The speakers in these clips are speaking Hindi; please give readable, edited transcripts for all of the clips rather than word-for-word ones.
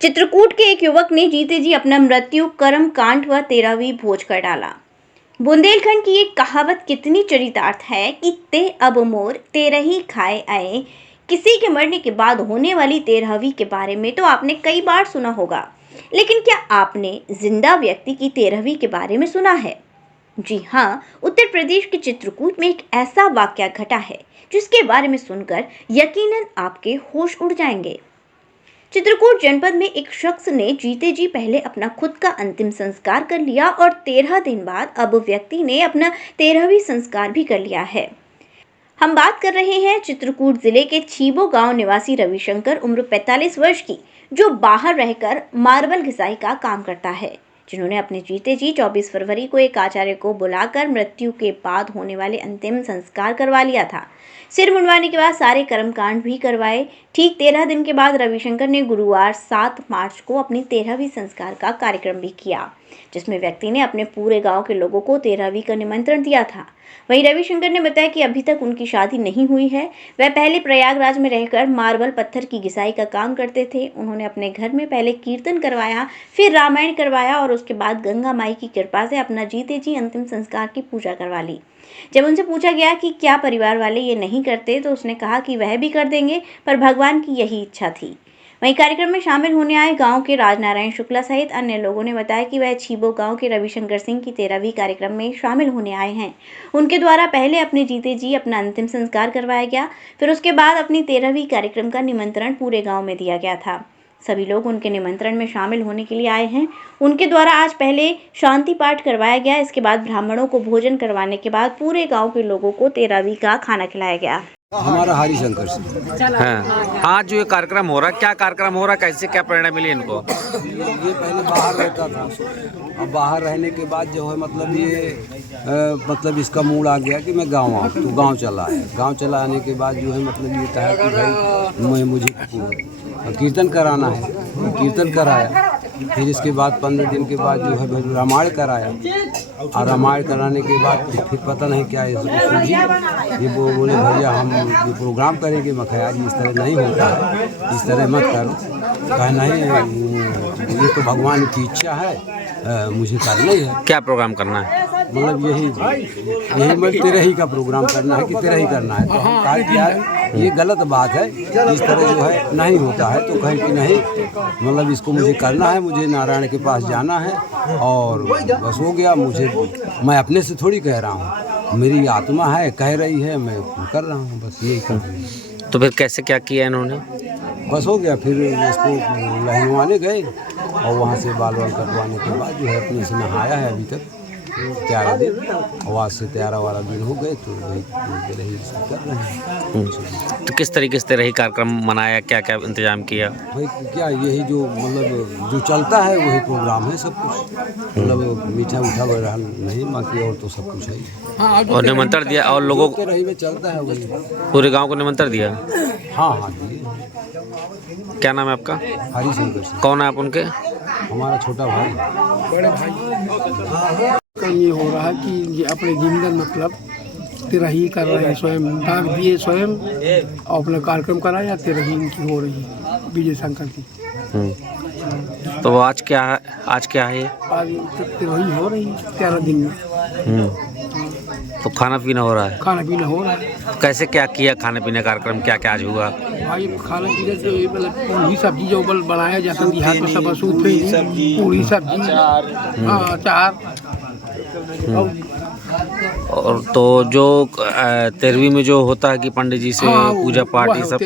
चित्रकूट के एक युवक ने जीते जी अपना मृत्यु कर्म कांड व 13वीं भोज कर डाला। बुंदेलखंड की एक कहावत कितनी चरितार्थ है कि ते अब मोर 13 ही खाए आए। किसी के मरने के बाद होने वाली 13वीं के बारे में तो आपने कई बार सुना होगा, लेकिन क्या आपने जिंदा व्यक्ति की 13वीं के बारे में सुना है? जी हाँ, उत्तर प्रदेश के चित्रकूट में एक ऐसा वाकया घटा है जिसके बारे में सुनकर यकीनन आपके होश उड़ जाएंगे। चित्रकूट जनपद में एक शख्स ने जीते जी पहले अपना खुद का अंतिम संस्कार कर लिया और 13 दिन बाद अब व्यक्ति ने अपना 13वीं संस्कार भी कर लिया है। हम बात कर रहे हैं चित्रकूट जिले के छीबो गांव निवासी रविशंकर उम्र 45 वर्ष की, जो बाहर रहकर मार्बल घिसाई का काम करता है, जिन्होंने अपने जीते जी 24 फरवरी को एक आचार्य को बुलाकर मृत्यु के बाद होने वाले अंतिम संस्कार करवा लिया था। सिर मुंडवाने के बाद सारे कर्मकांड भी करवाए। ठीक 13 दिन के बाद रविशंकर ने गुरुवार 7 मार्च को अपनी 13वीं संस्कार का कार्यक्रम भी किया, जिसमें व्यक्ति ने अपने पूरे गांव के लोगों को 13वीं का निमंत्रण दिया था। वहीं रविशंकर ने बताया कि अभी तक उनकी शादी नहीं हुई है। वह पहले प्रयागराज में रहकर मार्बल पत्थर की घिसाई का काम करते थे। उन्होंने अपने घर में पहले कीर्तन करवाया, फिर रामायण करवाया और उसके बाद गंगा माई की कृपा से अपना जीते जी अंतिम संस्कार की पूजा करवा ली। जब उनसे पूछा गया कि क्या परिवार वाले ये नहीं करते, तो उसने कहा कि वह भी कर देंगे, पर भगवान की यही इच्छा थी। वहीं कार्यक्रम में शामिल होने आए गांव के राजनारायण शुक्ला सहित अन्य लोगों ने बताया कि वह छीबो गांव के रविशंकर सिंह की 13वीं कार्यक्रम में शामिल होने आए हैं। उनके द्वारा पहले अपने जीते जी अपना अंतिम संस्कार करवाया गया, फिर उसके बाद अपनी 13वीं कार्यक्रम का निमंत्रण पूरे गाँव में दिया गया था। सभी लोग उनके निमंत्रण में शामिल होने के लिए आए हैं। उनके द्वारा आज पहले शांति पाठ करवाया गया, इसके बाद ब्राह्मणों को भोजन करवाने के बाद पूरे गांव के लोगों को 13वीं का खाना खिलाया गया। हमारा हरिशंकर सिंह। हाँ, आज जो ये कार्यक्रम हो रहा है, क्या कार्यक्रम हो रहा है, कैसे क्या प्रेरणा मिली इनको? ये पहले बाहर रहता था, अब बाहर रहने के बाद जो है मतलब ये मतलब इसका मूड आ गया कि मैं गांव आऊँ, तो गांव चला आया। गांव चला आने के बाद जो है मतलब ये कहा कि भाई मुझे कीर्तन कराना है, कीर्तन कराया। फिर इसके बाद 15 दिन के बाद जो है भाई रामायण कराया, और रामायण कराने के बाद फिर पता नहीं क्या सूझी, ये बोले भैया हम ये प्रोग्राम करेंगे। मैं यार इस तरह नहीं होता है, इस तरह मत करो। कहा नहीं, ये तो भगवान की इच्छा है, मुझे करना ही है। क्या प्रोग्राम करना है? मतलब यही मतलब 13 का प्रोग्राम करना है कि 13 करना है। तो हम कहा कि यार ये गलत बात है, इस तरह जो है नहीं होता है। तो कहें कि नहीं, मतलब इसको मुझे करना है, मुझे नारायण के पास जाना है और बस हो गया। मैं अपने से थोड़ी कह रहा हूँ, मेरी आत्मा है कह रही है, मैं कर रहा हूँ, बस यही कर रही हूँ। तो फिर कैसे क्या किया इन्होंने? बस हो गया। फिर इसको लहनवाने गए और वहाँ से बाल वाल कटवाने के बाद जो है अपने से नहाया है अभी तक 13 दिन। आवाज़ से 13 दिन हो गए, तो वही कर रहे हैं। तो किस तरीके से 13 कार्यक्रम मनाया, क्या क्या इंतजाम किया? भाई क्या यही जो मतलब जो चलता है वही प्रोग्राम है, सब कुछ मतलब मीठा उठा वगैरह नहीं, बाकी और तो सब कुछ है। और निमंत्रण दिया और लोगों को रही में चलता है वही, पूरे गांव को निमंत्रण दिया? हाँ हाँ दिए। क्या नाम है आपका? हरिशंकर सिंह। कौन है आप उनके? हमारा छोटा भाई, बड़े भाई। कल ये हो रहा है कि ये अपने जिंदन मतलब 13 कर रहे हैं, स्वयं डाक दिए स्वयं और अपना कार्यक्रम कराया। 13 इनकी हो रही है विजय शंकर की। तो आज क्या है? आज 13 हो रही है 13 दिन में। तो खाना पीना हो रहा है? खाना पीना हो रहा है। कैसे क्या किया खाने पीने कार्यक्रम, क्या क्या आज हुआ? भाई खाना पीना जो मतलब पूरी सब्जी जो बनाया जाता है देहात में, सब सूखे पूरी सब्जी, हाँ अचार। और तो जो 13वीं में जो होता है कि पंडित जी से पूजा पाठ ये सब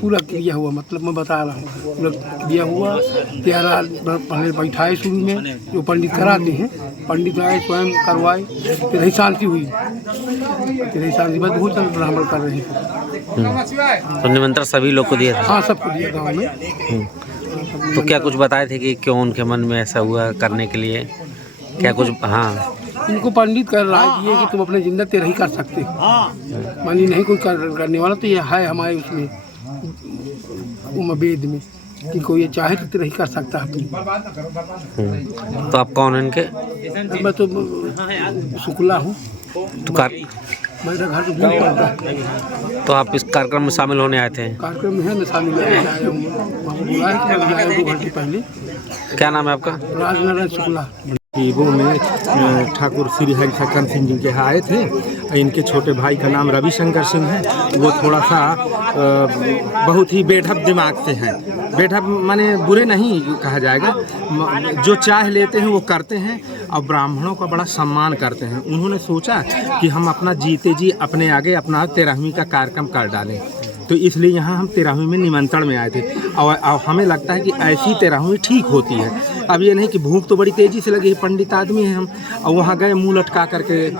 पूरा क्रिया हुआ, मतलब मैं बता रहा हूँ पूरा क्रिया हुआ। 13 पहले बैठाए शुरू में, जो पंडित कराते हैं, पंडित आए स्वयं करवाए। 13 शांति हुई, 13 शांति बाद भोजन ब्राह्मण कर रहे हैं। तो निमंत्रण सभी लोग को दिया था? हाँ सबको दिया गाँव में। तो क्या कुछ बताए थे कि क्यों उनके मन में ऐसा हुआ करने के लिए, क्या कुछ? हाँ, इनको पंडित कर राय दिए कि तुम अपने जिंदा 13 कर सकते हो। मानी नहीं कोई करने वाला, तो ये है हमारे उसमें वेद में कि कोई ये चाहे तो 13 कर सकता है अपनी। तो आप कौन हैं इनके? मैं तो शुक्ला हूँ। तो मेरा घर तो दूर पड़ता है। तो आप इस कार्यक्रम में शामिल होने आए थे? कार्यक्रम में है न शामिल आया हूँ, वहाँ बुलाया कि मैं आया 2 घंटे पहले। क्या नाम है आपका? राजनारायण शुक्ला। वो में ठाकुर श्री हरिशंकर सिंह जी के यहाँ आए थे। इनके छोटे भाई का नाम रविशंकर सिंह है। वो थोड़ा सा बहुत ही बेढब दिमाग से हैं। बेढब माने बुरे नहीं कहा जाएगा, जो चाह लेते हैं वो करते हैं और ब्राह्मणों का बड़ा सम्मान करते हैं। उन्होंने सोचा कि हम अपना जीते जी अपने आगे अपना 13वीं का कार्यक्रम कर डालें, तो इसलिए यहाँ हम 13वीं में निमंत्रण में आए थे। और हमें लगता है कि ऐसी 13वीं ठीक होती है। अब ये नहीं कि भूख तो बड़ी तेज़ी से लगी है, पंडित आदमी हैं हम, और वहाँ गए मुँह लटका करके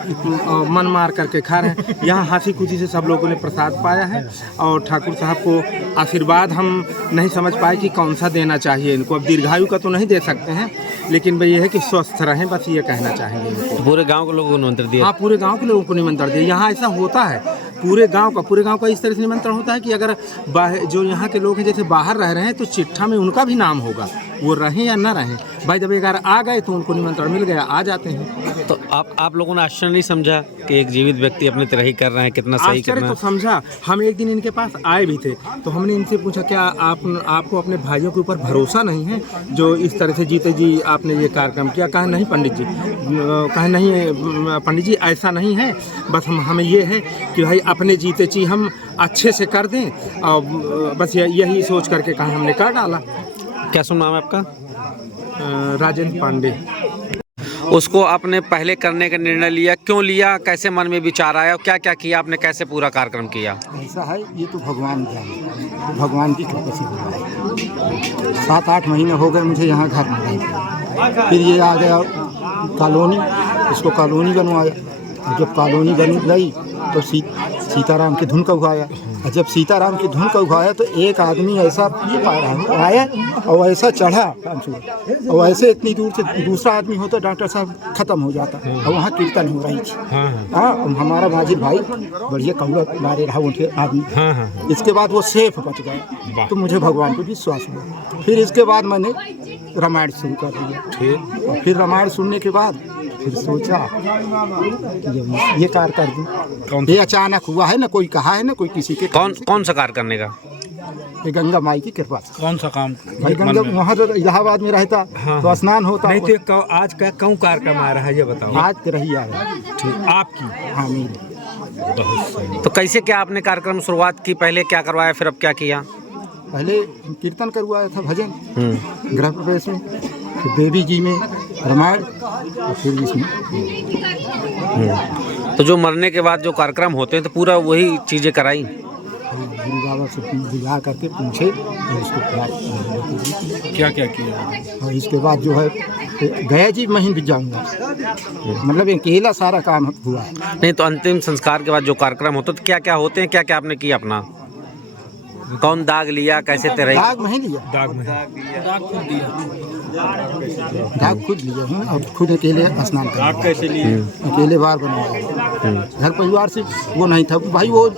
मन मार करके खा रहे हैं। यहाँ हंसी खुशी से सब लोगों ने प्रसाद पाया है और ठाकुर साहब को आशीर्वाद हम नहीं समझ पाए कि कौन सा देना चाहिए इनको। अब दीर्घायु का तो नहीं दे सकते हैं, लेकिन भाई ये है कि स्वस्थ रहें, बस ये कहना चाहेंगे इनको। पूरे गांव के लोगों को निमंत्रण दिया? हाँ, पूरे गांव के लोगों को निमंत्रण दिया। यहाँ ऐसा होता है पूरे गांव का इस तरह से निमंत्रण होता है कि अगर जो यहाँ के लोग हैं जैसे बाहर रह रहे हैं तो चिट्ठा में उनका भी नाम होगा, वो रहें या ना रहें। भाई जब एक बार आ गए तो उनको निमंत्रण मिल गया, आ जाते हैं। तो आप लोगों ने आश्चर्य नहीं समझा कि एक जीवित व्यक्ति अपनी तरह ही कर रहे हैं? कितना सही आश्चर्य करना। तो समझा। हम एक दिन इनके पास आए भी थे तो हमने इनसे पूछा क्या आपको अपने भाइयों के ऊपर भरोसा नहीं है जो इस तरह से जीते जी आपने ये कार्यक्रम किया? कहा नहीं पंडित जी, कहा नहीं पंडित जी, ऐसा नहीं है। बस हमें ये है कि भाई अपने जीते जी हम अच्छे से कर दें, और बस यही सोच करके कहा हमने कर डाला। क्या सुन नाम है आपका? राजेंद्र पांडे। उसको आपने पहले करने का निर्णय लिया, क्यों लिया, कैसे मन में विचार आया, क्या क्या किया आपने, कैसे पूरा कार्यक्रम किया? ऐसा है, ये तो भगवान जाने, भगवान की कृपा से हुआ है। 7-8 महीने हो गए मुझे यहाँ घर में रहते। फिर ये आ गया कॉलोनी, इसको कॉलोनी बनवाया। और जब कॉलोनी बन गई तो सीताराम की धुन का उगाया। और जब सीताराम की धुन का उगाया तो एक आदमी ऐसा ये आया और ऐसा चढ़ा, और ऐसे इतनी दूर से दूसरा आदमी होता डॉक्टर साहब खत्म हो जाता। और वहाँ कीर्तन हो रही थी। हाँ, हमारा माजिद भाई बढ़िया कौआ मारे रहा उनके आदमी। इसके बाद वो सेफ बच गए, तो मुझे भगवान पर विश्वास हुआ। फिर इसके बाद मैंने रामायण शुरू कर दिया। और फिर रामायण सुनने के बाद फिर सोचा ये कार्य कर दूं। ये अचानक हुआ है, ना कोई कहा है, ना कोई किसी के। कौन सा कार्य करने का? ये गंगा माई की कृपा से। कौन सा काम? भाई गंगा वहाँ तो इलाहाबाद में रहता। हाँ, तो स्नान होता नहीं तो आज का कौन कार्यक्रम आ रहा है ये बताओ? आज रही आ रहा है। ठीक, आपकी? हाँ, मेरी। बहुत सही। तो कैसे क्या आपने कार्यक्रम शुरुआत की, पहले क्या करवाया फिर अब क्या किया? पहले कीर्तन करवाया था, भजन गृह प्रवेश में, फिर देवी जी में रामायण, और फिर इसमें। तो जो मरने के बाद जो कार्यक्रम होते हैं तो पूरा वही चीज़ें कराई? गुरु बाबा से बुला करके पूछे और इसको क्या क्या किया? और इसके बाद जो है गया जी मैं ही जाऊँगा, मतलब अकेला सारा काम हुआ है। नहीं तो अंतिम संस्कार के बाद जो कार्यक्रम होता है तो क्या क्या होते हैं, क्या क्या आपने किया अपना? कौन दाग लिया, कैसे तेरा? दाग नहीं लिया, दाग खुद लिया हूँ और खुद अकेले स्नान कर। दाग कैसे लिए? अकेले बार बनवाया। घर परिवार से वो नहीं था भाई। वो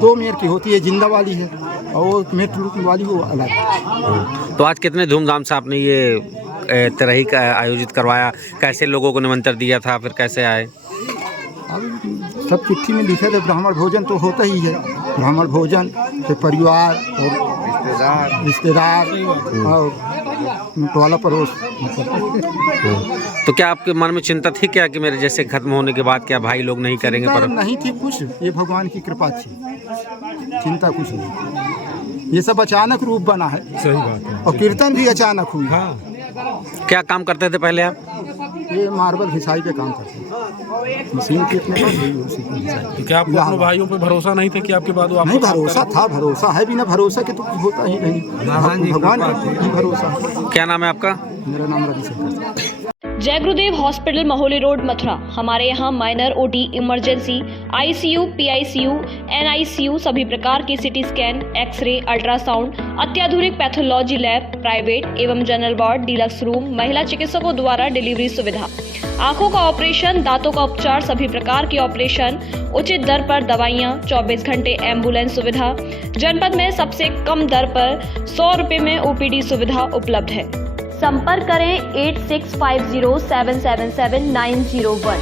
2 मेयर की होती है, जिंदा वाली है, और वो मेट वाली वो अलग है। तो आज कितने धूमधाम से आपने ये तरही का आयोजित करवाया? कैसे लोगों को निमंत्रण दिया था, फिर कैसे आए? अब सब चिट्ठी में लिखे थे, ब्राह्मण भोजन तो होता ही है। ब्राह्मण भोजन फिर परिवार और रिश्तेदार और टोला पड़ोस, मतलब। तो क्या आपके मन में चिंता थी क्या कि मेरे जैसे खत्म होने के बाद क्या भाई लोग नहीं करेंगे? पर नहीं थी कुछ, ये भगवान की कृपा थी, चिंता कुछ नहीं। ये सब अचानक रूप बना है। सही बात है। और कीर्तन भी अचानक हुई। हाँ। क्या काम करते थे पहले आप? ये मार्बल घिसाई पे काम करते हैं, मशीन के अपने पास है, उसी की घिसाई। तो क्या आपको अपने भाइयों पे भरोसा नहीं था कि आपके बाद वो नहीं, भरोसा था, भरोसा है, बिना भरोसा के तो होता ही नहीं। भगवान का भरोसा। क्या नाम है आपका? मेरा नाम रविशंकर। जय गुरुदेव हॉस्पिटल महोली रोड मथुरा। हमारे यहाँ minor, OT, emergency, ICU, PICU, NICU, सभी प्रकार की सिटी स्कैन, एक्सरे, अल्ट्रासाउंड, अत्याधुनिक पैथोलॉजी लैब, प्राइवेट एवं जनरल वार्ड, डीलक्स रूम, महिला चिकित्सकों द्वारा डिलीवरी सुविधा, आंखों का ऑपरेशन, दांतों का उपचार, सभी प्रकार के ऑपरेशन, उचित दर पर दवाइयाँ, 24 घंटे एम्बुलेंस सुविधा। जनपद में सबसे कम दर पर 100 रुपये में ओपीडी सुविधा उपलब्ध है। संपर्क करें 8650777901।